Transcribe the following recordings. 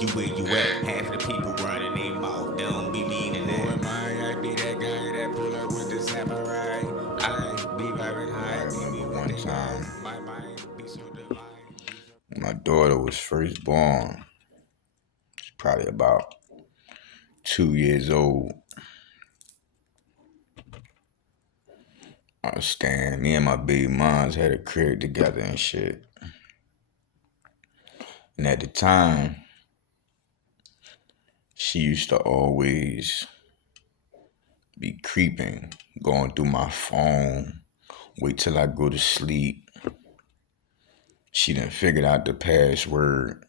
you where you at. Half the people running their mouth, they don't be meaning Who that. am I? I be that guy that pull up with the samurai. I be vibing high. I remember one time my mind be so divine. My daughter was first born. She's probably about 2 years old. I understand. Me and my baby moms had a crib together and shit. And at the time, she used to always be creeping, going through my phone, wait till I go to sleep. She done figured out the password.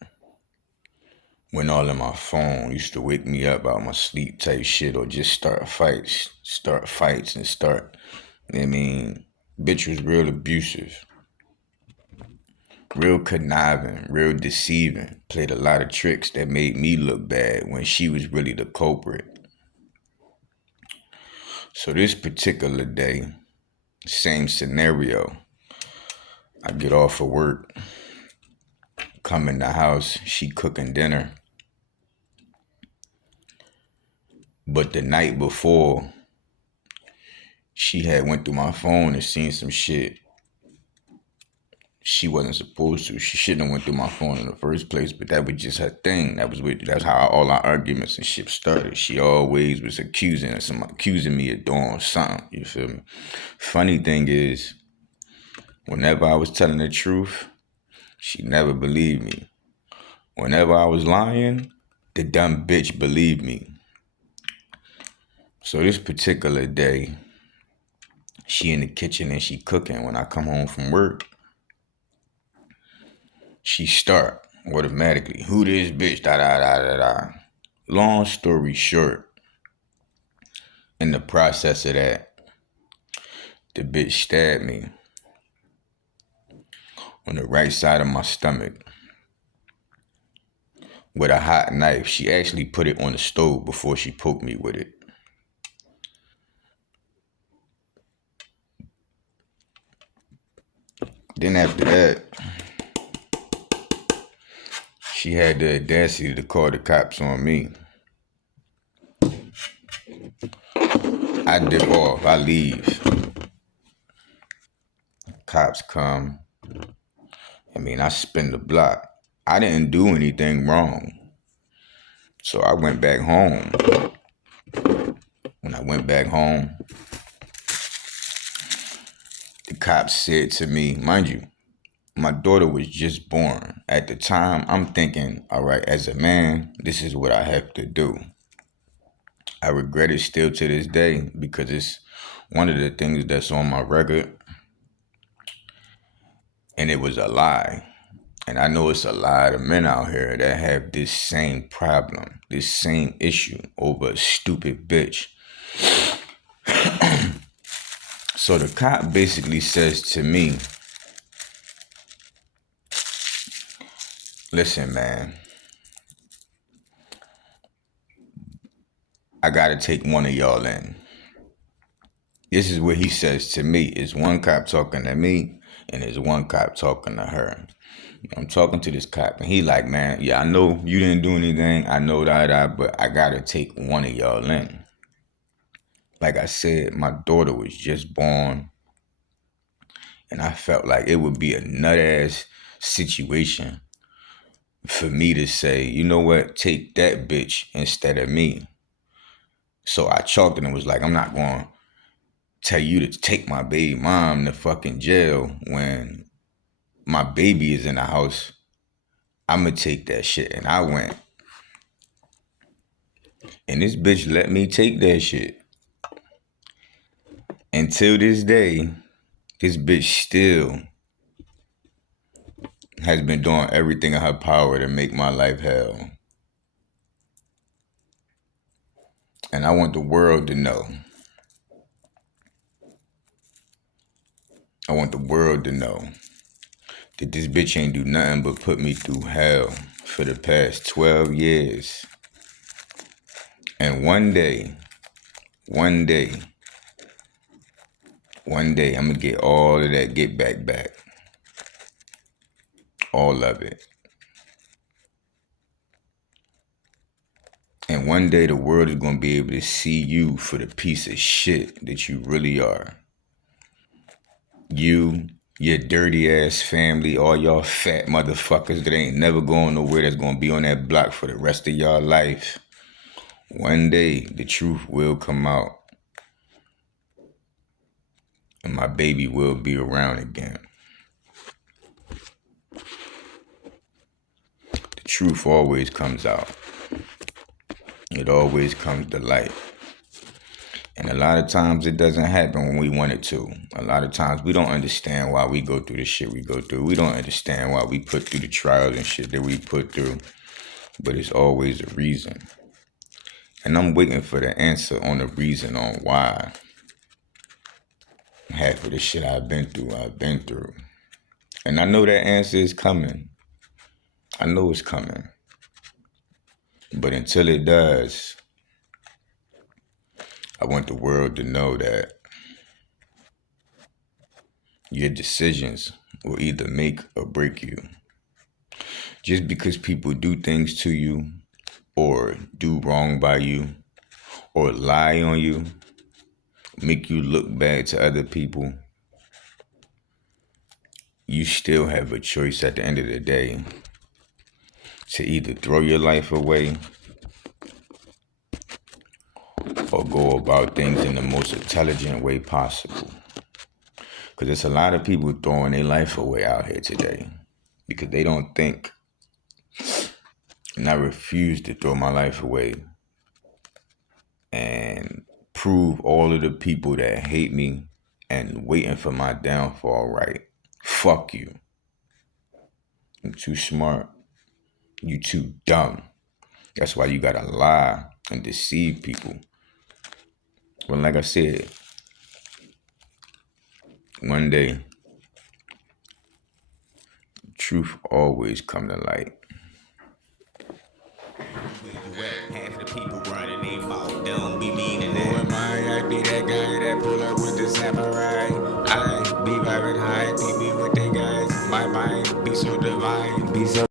Went all in my phone, used to wake me up out my sleep type shit or just start fights and start, I mean, bitch was real abusive, real conniving, real deceiving, played a lot of tricks that made me look bad when she was really the culprit. So this particular day, same scenario. I get off of work, come in the house, she cooking dinner. But the night before, she had went through my phone and seen some shit she wasn't supposed to. She shouldn't have went through my phone in the first place, but that was just her thing. That's how all our arguments and shit started. She always was accusing me of doing something. You feel me? Funny thing is, whenever I was telling the truth, she never believed me. Whenever I was lying, the dumb bitch believed me. So this particular day, she in the kitchen and she cooking. When I come home from work, she start automatically, who this bitch, da da da da da. Long story short, in the process of that, the bitch stabbed me on the right side of my stomach with a hot knife. She actually put it on the stove before she poked me with it. Then after that, she had the audacity to call the cops on me. I dip off, I leave. Cops come. I spin the block. I didn't do anything wrong. So I went back home. When I went back home, the cops said to me, mind you, my daughter was just born. At the time, I'm thinking, all right, as a man, this is what I have to do. I regret it still to this day because it's one of the things that's on my record, and it was a lie. And I know it's a lot of men out here that have this same problem, this same issue over a stupid bitch. So the cop basically says to me, listen, man, I gotta take one of y'all in. This is what he says to me. It's one cop talking to me, and there's one cop talking to her. I'm talking to this cop, and he like, man, yeah, I know you didn't do anything. I know that, but I gotta take one of y'all in. Like I said, my daughter was just born, and I felt like it would be a nut-ass situation for me to say, you know what, take that bitch instead of me. So I chalked it and was like, I'm not going to tell you to take my baby mom to fucking jail when my baby is in the house. I'm going to take that shit. And I went. And this bitch let me take that shit. Until this day, this bitch still has been doing everything in her power to make my life hell. And I want the world to know. I want the world to know that this bitch ain't do nothing but put me through hell for the past 12 years. And one day, I'm gonna get all of that get back. All of it. And one day the world is going to be able to see you for the piece of shit that you really are. You, your dirty ass family, all y'all fat motherfuckers that ain't never going nowhere, that's going to be on that block for the rest of y'all life. One day the truth will come out. And my baby will be around again. The truth always comes out. It always comes to light. And a lot of times it doesn't happen when we want it to. A lot of times we don't understand why we go through the shit we go through. We don't understand why we put through the trials and shit that we put through. But it's always a reason. And I'm waiting for the answer on the reason on why. Half of the shit I've been through. And I know that answer is coming. I know it's coming. But until it does, I want the world to know that your decisions will either make or break you. Just because people do things to you, or do wrong by you, or lie on you, make you look bad to other people, you still have a choice at the end of the day to either throw your life away or go about things in the most intelligent way possible. Because there's a lot of people throwing their life away out here today because they don't think. And I refuse to throw my life away and prove all of the people that hate me and waiting for my downfall right. Fuck you. I'm too smart. You too dumb. That's why you gotta lie and deceive people. But like I said, one day, truth always come to light. Half the people running their mouth, don't be meaning Who that. am I be that guy that pull up with the samurai. I be vibing high, be me with the guys. My mind be so divine, be so